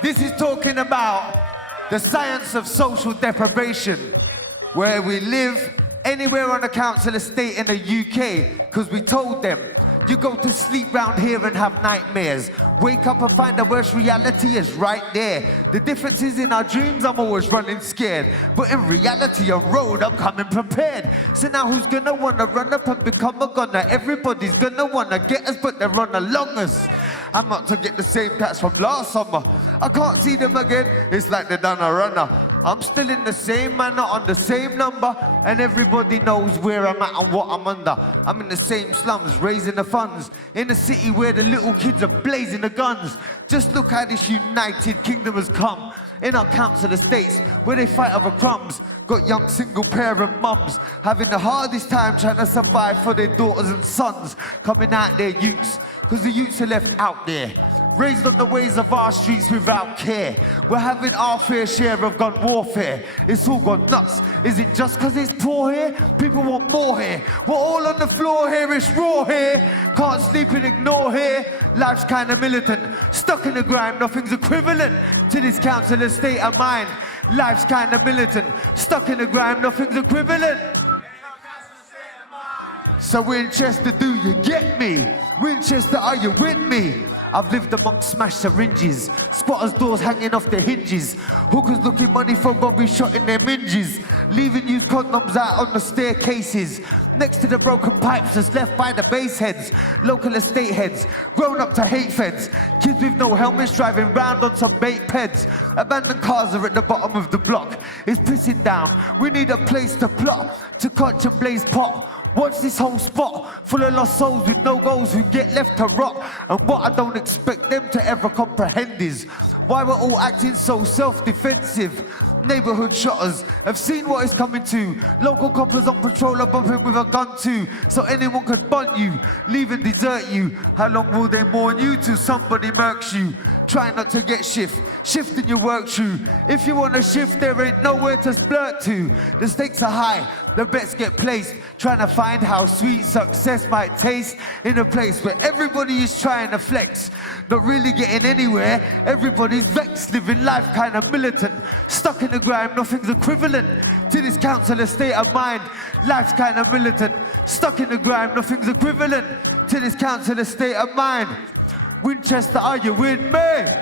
This is talking about the science of social deprivation, where we live anywhere on a council estate in the UK, because we told them, you go to sleep round here and have nightmares. Wake up and find the worst reality is right there. The difference is in our dreams, I'm always running scared. But in reality, on road, I'm coming prepared. So now who's gonna wanna run up and become a gunner? Everybody's gonna wanna get us, but they run along us. I'm not to get the same cats from last summer. I can't see them again, it's like they done a runner. I'm still in the same manner, on the same number, and everybody knows where I'm at and what I'm under. I'm in the same slums, raising the funds, in a city where the little kids are blazing the guns. Just look how this united kingdom has come. In our council estates, where they fight over crumbs, got young single parent mums having the hardest time trying to survive for their daughters and sons, coming out their youths, because the youths are left out there, raised on the ways of our streets without care. We're having our fair share of gun warfare. It's all gone nuts. Is it just because it's poor here? People want more here. We're all on the floor here, it's raw here. Can't sleep and ignore here. Life's kind of militant. Stuck in the grime, nothing's equivalent to this council estate of mine. Life's kind of militant. Stuck in the grime, nothing's equivalent. So Winchester, do you get me? Winchester, are you with me? I've lived amongst smashed syringes, squatters' doors hanging off their hinges, hookers looking money for Bobby shot in their minges, leaving used condoms out on the staircases, next to the broken pipes that's left by the base heads, local estate heads, grown up to hate feds, kids with no helmets driving round on some bait peds, abandoned cars are at the bottom of the block, it's pissing down, we need a place to plot, to catch and blaze pot. Watch this whole spot, full of lost souls with no goals who get left to rot. And what I don't expect them to ever comprehend is why we're all acting so self-defensive. Neighborhood shotters have seen what is coming to. Local coppers on patrol are bumping with a gun too. So anyone could bunt you, leave and desert you. How long will they mourn you till somebody murks you? Try not to get shifting your work through. If you want to shift, there ain't nowhere to splurt to. The stakes are high, the bets get placed. Trying to find how sweet success might taste in a place where everybody is trying to flex. Not really getting anywhere, everybody's vexed, living life kind of militant. Stuck in the grime, nothing's equivalent to this council estate of mind. Life's kind of militant. Stuck in the grime, nothing's equivalent to this council estate of mind. Winchester, are you with me?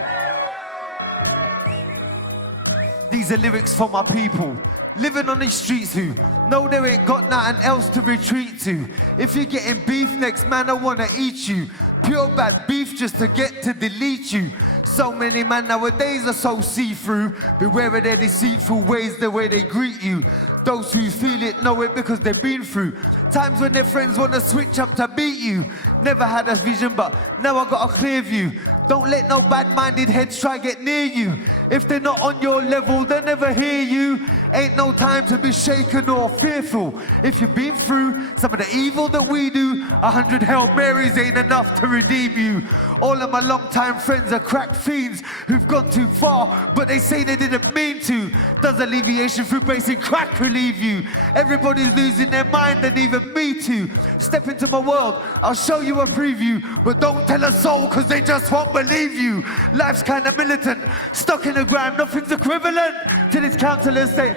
These are lyrics for my people living on these streets who know they ain't got nothing else to retreat to. If you're getting beef, next man I wanna eat you. Pure bad beef just to get to delete you. So many men nowadays are so see-through. Beware of their deceitful ways, the way they greet you. Those who feel it know it because they've been through times when their friends want to switch up to beat you. Never had this vision, but now I got a clear view. Don't let no bad-minded heads try get near you. If they're not on your level, they'll never hear you. Ain't no time to be shaken or fearful. If you've been through some of the evil that we do, 100 Hail Marys ain't enough to redeem you. All of my long-time friends are crack fiends who've gone too far, but they say they didn't mean to. Does alleviation through basic crack relieve you? Everybody's losing their mind, and even me too. Step into my world, I'll show you a preview, but don't tell a soul, cause they just won't believe you. Life's kinda militant, stuck in the grime, nothing's equivalent to this council estate.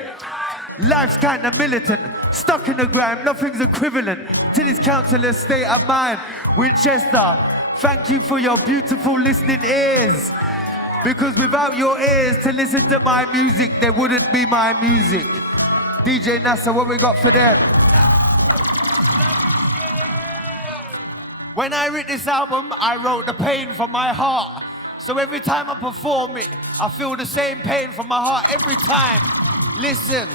Life's kinda militant, stuck in the grime, nothing's equivalent to this council estate of mine. Winchester, thank you for your beautiful listening ears. Because without your ears to listen to my music, there wouldn't be my music. DJ Nasser, what we got for them? When I wrote this album, I wrote the pain from my heart. So every time I perform it, I feel the same pain from my heart every time. Listen.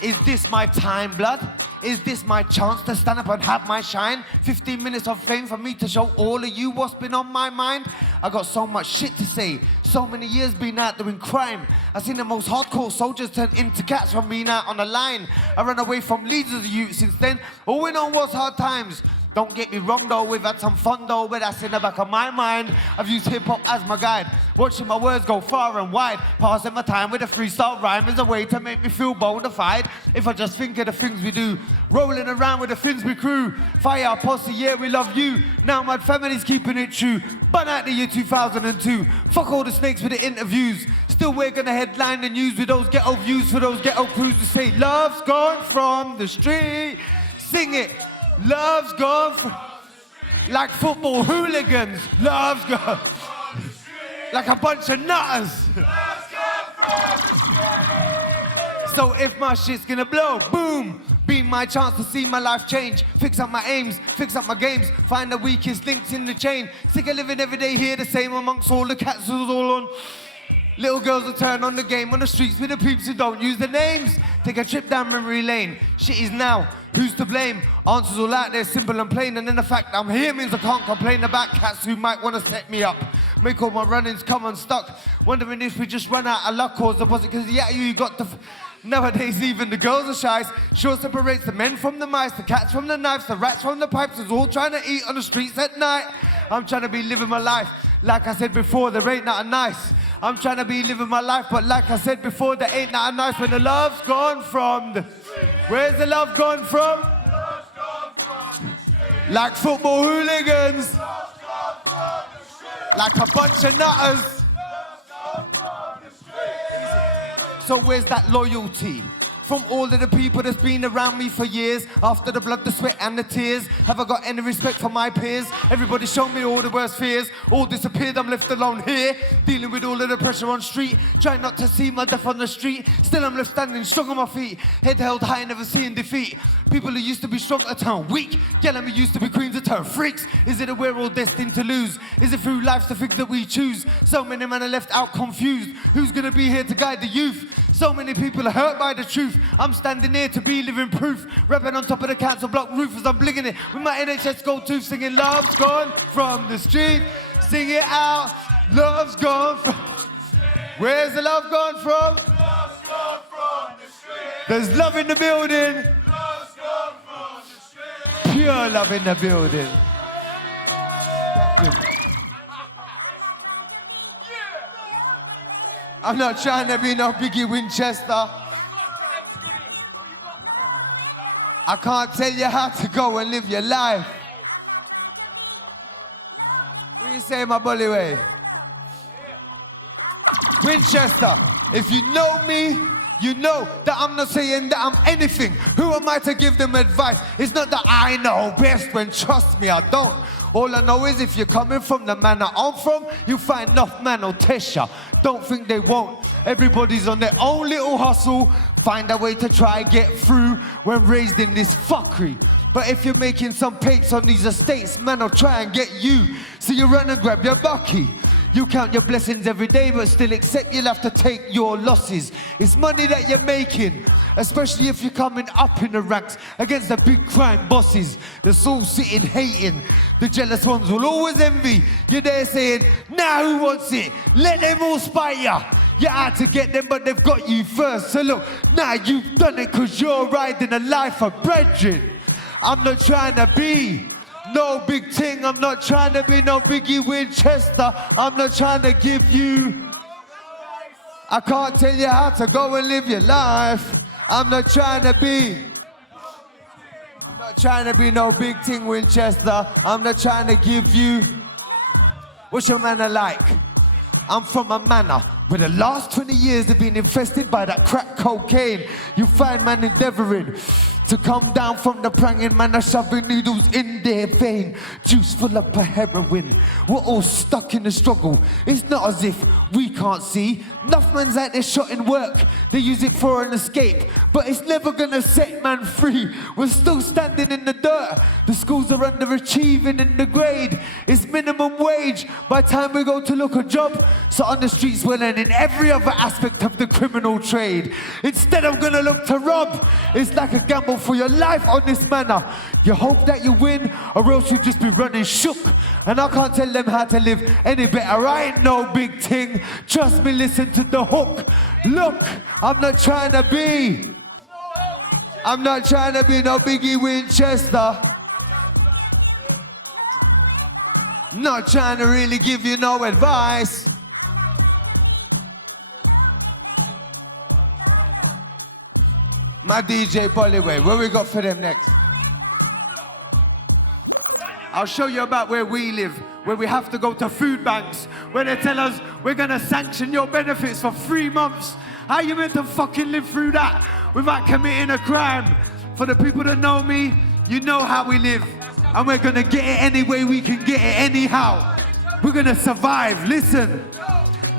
Is this my time, blood? Is this my chance to stand up and have my shine? 15 minutes of fame for me to show all of you what's been on my mind? I got so much shit to say. So many years been out doing crime. I seen the most hardcore soldiers turn into cats from being out on the line. I ran away from leaders of the youth since then. All we know was hard times. Don't get me wrong though, we've had some fun though, but that's in the back of my mind. I've used hip-hop as my guide, watching my words go far and wide. Passing my time with a freestyle rhyme is a way to make me feel bona fide. If I just think of the things we do, rolling around with the Finsbury crew. Fire posse, yeah, we love you. Now my family's keeping it true. But out the year 2002, fuck all the snakes with the interviews. Still we're gonna headline the news with those ghetto views for those ghetto crews to say, love's gone from the street. Sing it. Love's gone from, like football hooligans. Love's gone, like a bunch of nutters. So if my shit's gonna blow, boom, be my chance to see my life change. Fix up my aims, fix up my games, find the weakest links in the chain. Sick of living every day here the same amongst all the cats who's all on. Little girls will turn on the game on the streets with the peeps who don't use the names. Take a trip down memory lane. Shit is now, who's to blame? Answers all out there, simple and plain. And then the fact I'm here means I can't complain about cats who might want to set me up. Make all my run-ins come unstuck. Wondering if we just run out of luck or was it because yeah, you got the... Nowadays even the girls are shy. Sure separates the men from the mice, the cats from the knives, the rats from the pipes. Is all trying to eat on the streets at night. I'm trying to be living my life. Like I said before, there ain't nothing nice. I'm trying to be living my life, but like I said before, there ain't nothing nice when the love's gone from the... Where's the love gone from? Like football hooligans. Like a bunch of nutters. So where's that loyalty? From all of the people that's been around me for years. After the blood, the sweat and the tears, have I got any respect for my peers? Everybody showed me all the worst fears. All disappeared, I'm left alone here. Dealing with all of the pressure on street. Trying not to see my death on the street. Still I'm left standing strong on my feet. Head held high, never seeing defeat. People who used to be strong are turned weak. Yelling me used to be queens are turned freaks. Is it that we're all destined to lose? Is it through life's the things that we choose? So many men are left out confused. Who's gonna be here to guide the youth? So many people are hurt by the truth. I'm standing here to be living proof. Rapping on top of the council block roof as I'm blinging it. With my NHS gold tooth singing love's gone from the street. Sing it out, love's gone from... Where's the love gone from? Love's gone from the street. There's love in the building. Love's gone from the street. Pure love in the building. I'm not trying to be no Biggie Winchester. I can't tell you how to go and live your life. What do you say, my bully way? Winchester, if you know me, you know that I'm not saying that I'm anything. Who am I to give them advice? It's not that I know best when, trust me, I don't. All I know is if you're coming from the manor I'm from, you find enough man will test ya. Don't think they won't. Everybody's on their own little hustle. Find a way to try get through when raised in this fuckery. But if you're making some papes on these estates, man, I'll try and get you. So you run and grab your bucky. You count your blessings every day, but still accept you'll have to take your losses. It's money that you're making, especially if you're coming up in the ranks against the big crime bosses. That's all sitting hating. The jealous ones will always envy. You're there saying, now who wants it? Let them all spite ya. You're out to get them, but they've got you first. So look, now you've done it because you're riding a life of brethren. I'm not trying to be no Big Ting, I'm not trying to be no Biggie Winchester. I'm not trying to give you... I can't tell you how to go and live your life. I'm not trying to be... I'm not trying to be no Big Ting Winchester. I'm not trying to give you... What's your manner like? I'm from a manor where the last 20 years have been infested by that crack cocaine. You find man endeavoring to come down from the pranging man, are shoving needles in their vein. Juice full up of heroin. We're all stuck in the struggle. It's not as if we can't see. Enough man's out there shot in work. They use it for an escape, but it's never gonna set man free. We're still standing in the dirt. The schools are underachieving in the grade. It's minimum wage by the time we go to look a job. So on the streets we're learning every other aspect of the criminal trade. Instead of gonna look to rob, it's like a gamble for your life on this manor. You hope that you win, or else you'll just be running shook. And I can't tell them how to live any better. I ain't no Big Ting. Trust me, listen to the hook. Look, I'm not trying to be no Biggie Winchester. Not trying to really give you no advice. My DJ Bollyway, what we got for them next? I'll show you about where we live, where we have to go to food banks, where they tell us we're gonna sanction your benefits for 3 months. How you meant to fucking live through that without committing a crime? For the people that know me, you know how we live. And we're gonna get it any way we can get it anyhow. We're gonna survive, listen.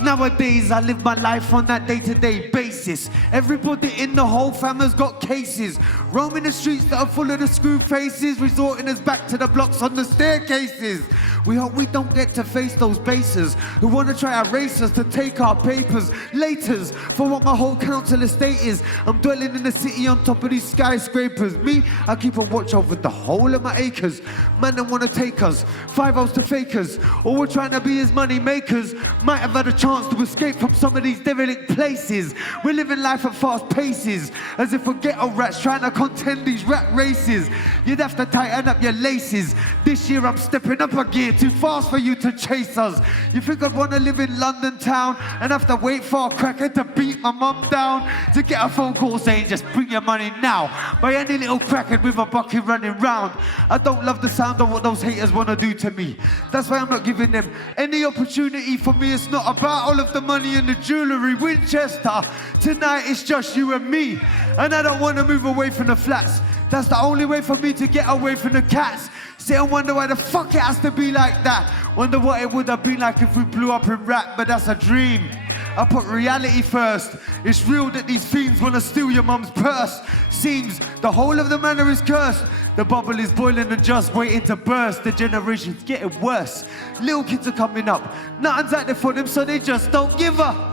Nowadays, I live my life on that day-to-day basis. Everybody in the whole fam has got cases. Roaming the streets that are full of the screw faces, resorting us back to the blocks on the staircases. We hope we don't get to face those basers who want to try to race us to take our papers. Laters, for what my whole council estate is. I'm dwelling in the city on top of these skyscrapers. Me, I keep a watch over the whole of my acres. Man, they want to take us, 5-0s to fakers. All we're trying to be is money makers. Might have had a chance to escape from some of these derelict places. We're living life at fast paces, as if we're ghetto rats trying to contend these rat races. You'd have to tighten up your laces. This year I'm stepping up a gear, too fast for you to chase us. You think I'd want to live in London town and have to wait for a cracker to beat my mum down, to get a phone call saying just bring your money now, by any little cracker with a bucket running round? I don't love the sound of what those haters want to do to me. That's why I'm not giving them any opportunity. For me, it's not about all of the money and the jewellery. Winchester, tonight it's just you and me, and I don't want to move away from the flats. That's the only way for me to get away from the cats. Sit and wonder why the fuck it has to be like that. Wonder what it would have been like if we blew up in rap, but that's a dream. I put reality first. It's real that these fiends want to steal your mum's purse. Seems the whole of the manor is cursed. The bubble is boiling and just waiting to burst. The generation's getting worse. Little kids are coming up. Nothing's out there for them, so they just don't give up.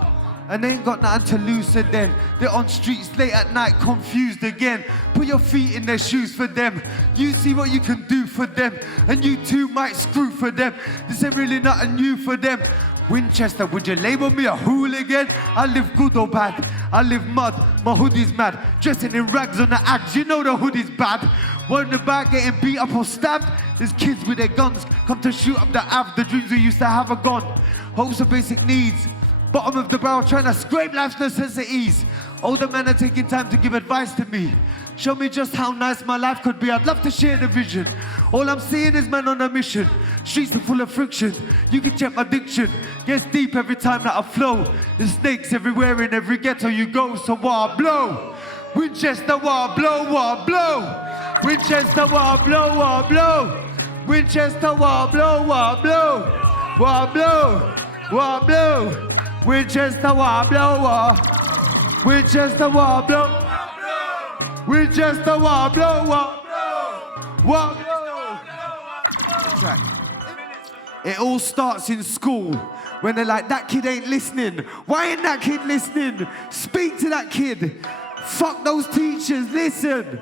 And they ain't got nothing to lose, so then they're on streets late at night, confused again. Put your feet in their shoes for them. You see what you can do for them, and you too might screw for them. This ain't really nothing new for them. Winchester, would you label me a hooligan? I live good or bad, I live mud, my hoodie's mad. Dressing in rags on the axe, you know the hoodie's bad. Worrying about getting beat up or stabbed. There's kids with their guns, come to shoot up the Ave. The dreams we used to have are gone. Hopes are basic needs. Bottom of the barrel trying to scrape life's necessities. Older men are taking time to give advice to me. Show me just how nice my life could be. I'd love to share the vision. All I'm seeing is man on a mission. Streets are full of friction. You can check my diction. Gets deep every time that I flow. There's snakes everywhere in every ghetto you go. So what I blow? Winchester, what I blow, what I blow. Winchester, what I blow, what I blow. Winchester, what I blow, what I blow. What I blow, what I blow. Winchester, what I blow, what. Winchester, what I blow. Winchester, what I blow, what I blow. It all starts in school, when they're like, that kid ain't listening. Why ain't that kid listening? Speak to that kid. Fuck those teachers, listen.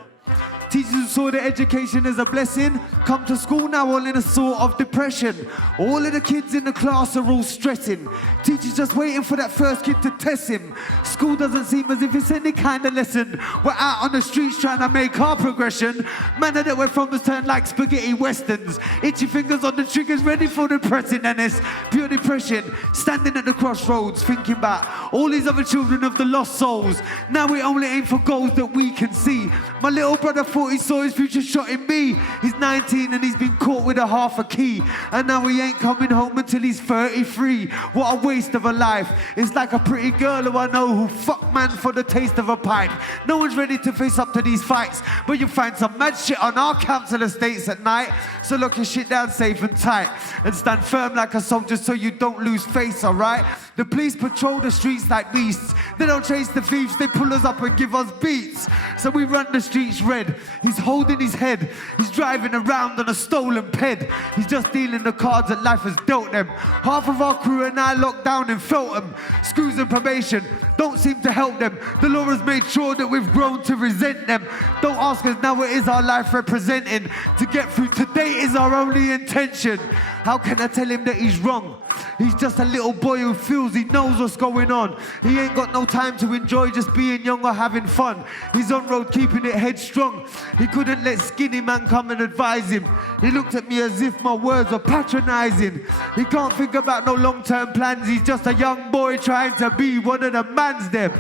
Teachers who saw their education as a blessing come to school now all in a sort of depression. All of the kids in the class are all stressing. Teachers just waiting for that first kid to test him. School doesn't seem as if it's any kind of lesson. We're out on the streets trying to make our progression. Manner that we're from has turned like spaghetti westerns. Itchy fingers on the triggers, ready for the pressing, and it's pure depression. Standing at the crossroads, thinking about all these other children of the lost souls. Now we only aim for goals that we can see. My little brother thought he saw his future shot in me. He's 19 and he's been caught with a half a key. And now he ain't coming home until he's 33. What a waste of a life. It's like a pretty girl who I know who fucked man for the taste of a pipe. No one's ready to face up to these fights, but you find some mad shit on our council estates at night. So lock your shit down safe and tight and stand firm like a soldier so you don't lose face, alright? The police patrol the streets like beasts. They don't chase the thieves, they pull us up and give us beats. So we run the streets red. He's holding his head. He's driving around on a stolen ped. He's just dealing the cards that life has dealt them. Half of our crew and I locked down in Feltham. Screws and probation. don't seem to help them. The law has made sure that we've grown to resent them. Don't ask us now, it is our life representing. To get through today is our only intention. How can I tell him that he's wrong? He's just a little boy who feels he knows what's going on. He ain't got no time to enjoy just being young or having fun. He's on road keeping it headstrong. He couldn't let Skinnyman come and advise him. He looked at me as if my words were patronizing. He can't think about no long-term plans. He's just a young boy trying to be one of the mans them.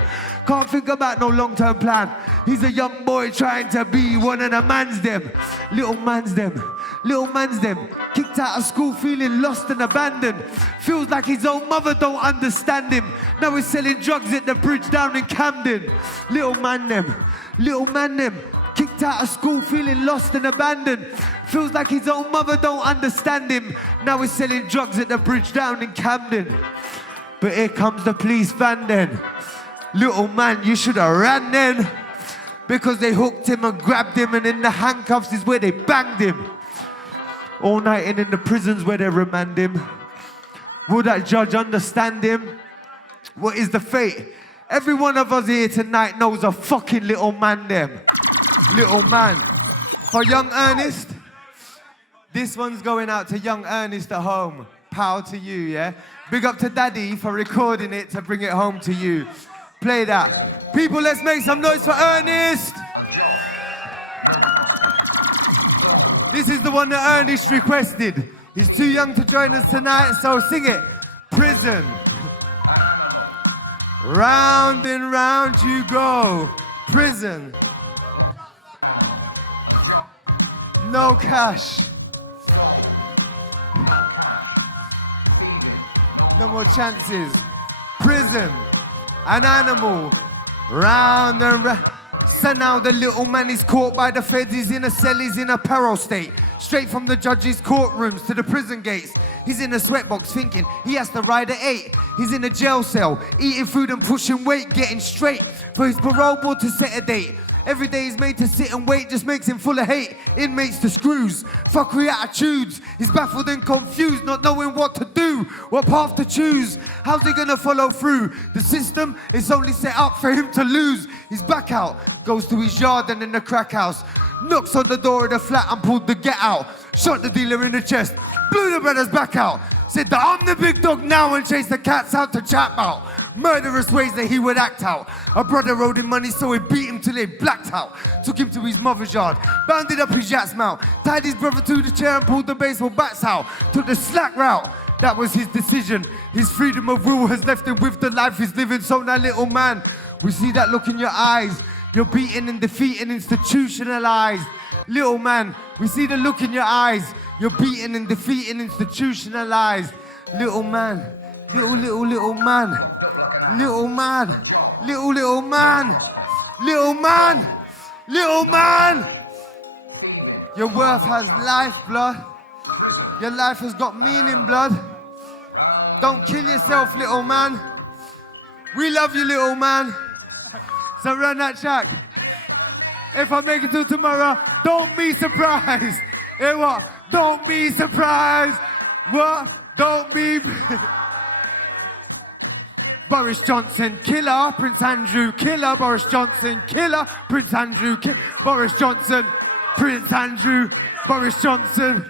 Can't think about no long-term plan. He's a young boy trying to be one of the mans them. Little mans them. Little man's them, kicked out of school feeling lost and abandoned. Feels like his own mother don't understand him. Now he's selling drugs at the bridge down in Camden. Little man them, kicked out of school feeling lost and abandoned. Feels like his own mother don't understand him. Now he's selling drugs at the bridge down in Camden. But here comes the police van then. Little man, you should have ran then. Because they hooked him and grabbed him, and in the handcuffs is where they banged him. All night and in the prisons where they remand him. Will that judge understand him? What is the fate? Every one of us here tonight knows a fucking little man them. Little man. For young Ernest, this one's going out to young Ernest at home. Power to you, yeah? Big up to Daddy for recording it to bring it home to you. Play that. People, let's make some noise for Ernest. This is the one that Ernest requested. He's too young to join us tonight, so sing it. Prison. Round and round you go. Prison. No cash. No more chances. Prison. An animal. Round and round. So now the little man is caught by the feds. He's in a cell, he's in a peril state. Straight from the judge's courtrooms to the prison gates. He's in a sweatbox thinking he has to ride at 8. He's in a jail cell, eating food and pushing weight, getting straight for his parole board to set a date. Every day he's made to sit and wait, just makes him full of hate. Inmates to screws, fuckery attitudes. He's baffled and confused, not knowing what to do, what path to choose. How's he gonna follow through? The system is only set up for him to lose. He's back out, goes to his yard and in the crack house. Knocks on the door of the flat and pulled the get out. Shot the dealer in the chest, blew the brothers back out. Said that I'm the big dog now and chased the cats out to chat out. Murderous ways that he would act out. A brother owed him money, so he beat him till he blacked out. Took him to his mother's yard, bounded up his yacht's mouth, tied his brother to the chair and pulled the baseball bats out. Took the slack route, that was his decision. His freedom of will has left him with the life he's living. So now, little man, we see that look in your eyes. You're beaten and defeated, institutionalized. Little man, we see the look in your eyes. You're beaten and defeated, institutionalized. Little man, little man. Little man, little man, little man, little man. Your worth has life, blood. Your life has got meaning, blood. Don't kill yourself, little man. We love you, little man. So run that track. If I make it till tomorrow, don't be surprised. Hey, what? Don't be surprised. What? Don't be... Boris Johnson, killer. Prince Andrew, killer. Boris Johnson, killer. Prince Andrew, Boris Johnson. Prince Andrew, Boris Johnson.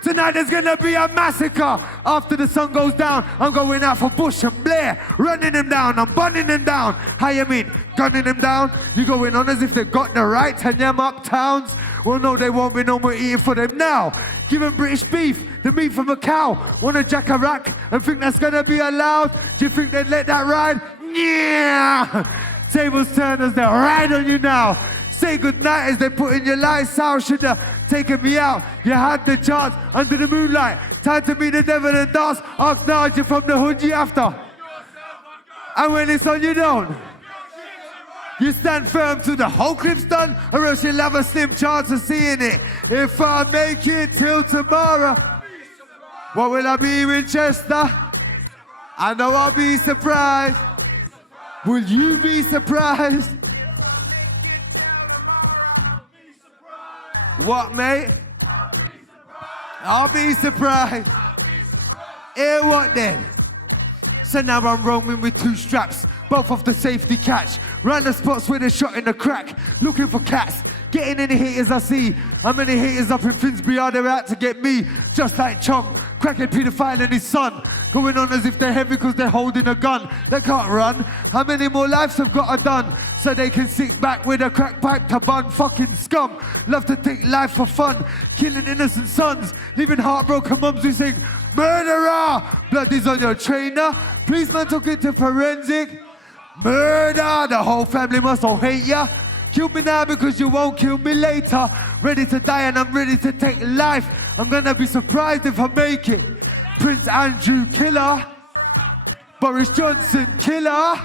Tonight there's gonna be a massacre. After the sun goes down, I'm going out for Bush and Blair. Running them down, I'm bunning them down. How you mean, gunning them down? You going on as if they've got the right to yam up towns? Well, no, they won't be no more eating for them now. Give them British beef, the meat from a cow. Want to jack a rack and think that's gonna be allowed? Do you think they'd let that ride? Yeah! Tables turn as they ride on you now. Say goodnight as they put in your lights out. Should have taken me out. You had the chance under the moonlight. Time to be the devil and dance. Ask Nigel from the hood you after. And when it's on, you don't. You stand firm till the whole clip's done, or else you'll have a slim chance of seeing it. If I make it till tomorrow, what will I be, Winchester? I know I'll be surprised. Will you be surprised? What, mate? I'll be surprised. Hear what then? So now I'm roaming with two straps. both off the safety catch. Round the spots where they're shot in the crack, looking for cats. Getting any haters I see. How many haters up in Finsbury are there out to get me? Just like Chong, cracking paedophile and his son. Going on as if they're heavy because they're holding a gun. They can't run. How many more lives have got to done so they can sit back with a crack pipe to bun? Fucking scum. Love to take life for fun. Killing innocent sons. Leaving heartbroken mums who sing, murderer! Blood is on your trainer. Policeman took it to forensic. Murder! The whole family must all hate ya. Kill me now because you won't kill me later. Ready to die and I'm ready to take life. I'm gonna be surprised if I make it. Prince Andrew killer. Boris Johnson killer.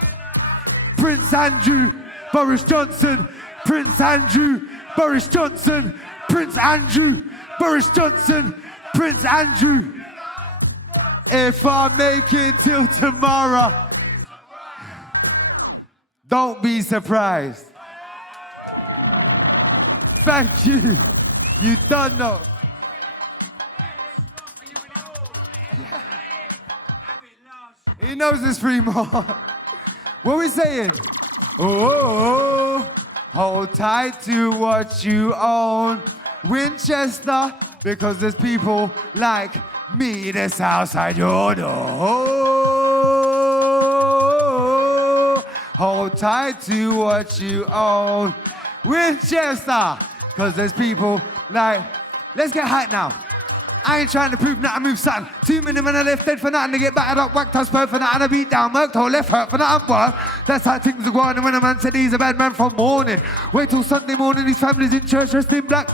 Prince Andrew, Boris Johnson. Prince Andrew, Boris Johnson. Prince Andrew, Boris Johnson. Prince Andrew. If I make it till tomorrow, don't be surprised. Thank you. You don't know. He knows there's 3 more. What are we saying? Oh, hold tight to what you own. Winchester, because there's people like me that's outside your door. Hold tight to what you own. Winchester, because there's people like, let's get hyped now. I ain't trying to prove nothing, I move something. 2 minutes and I left dead for nothing to get battered up, whacked up, spurred for nothing, I beat down, murked or left hurt for nothing, worth. That's how things are going, and when a man said he's a bad man from morning, wait till Sunday morning, his family's in church dressed in black.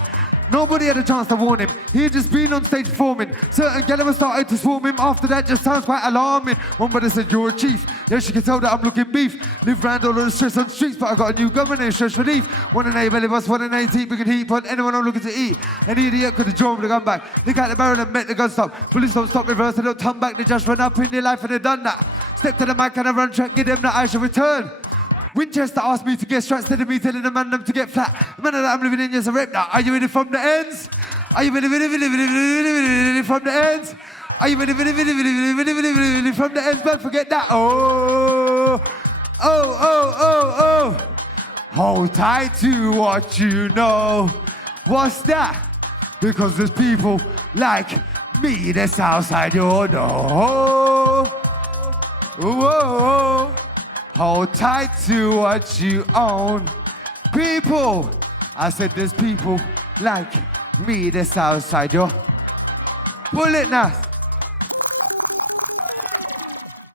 Nobody had a chance to warn him. He had just been on stage performing. Certain gallivers started to swarm him. After that, just sounds quite alarming. One brother said, you're a chief. Yeah, she can tell that I'm looking beef. Live round all of the stress on the streets, but I got a new governor, stress relief. One in a belly bus, one in a teeth, we can heat upon anyone I'm looking to eat. Any idiot could have drawn the gun back. Look at the barrel and make the gun stop. Police don't stop, reverse, they don't turn back. They just run up in their life and they done that. Step to the mic and I run track, give them that I shall return. Winchester asked me to get straight instead of me telling the man them to get flat. The man that I'm living in, yes, I rep that. Are you ready from the ends? Are you ready from the ends? Are you ready from the ends? Don't forget that. Oh. Hold tight to what you know. What's that? Because there's people like me that's outside your door. Whoa. Hold tight to what you own. People, I said there's people like me that's outside your. Pull it now.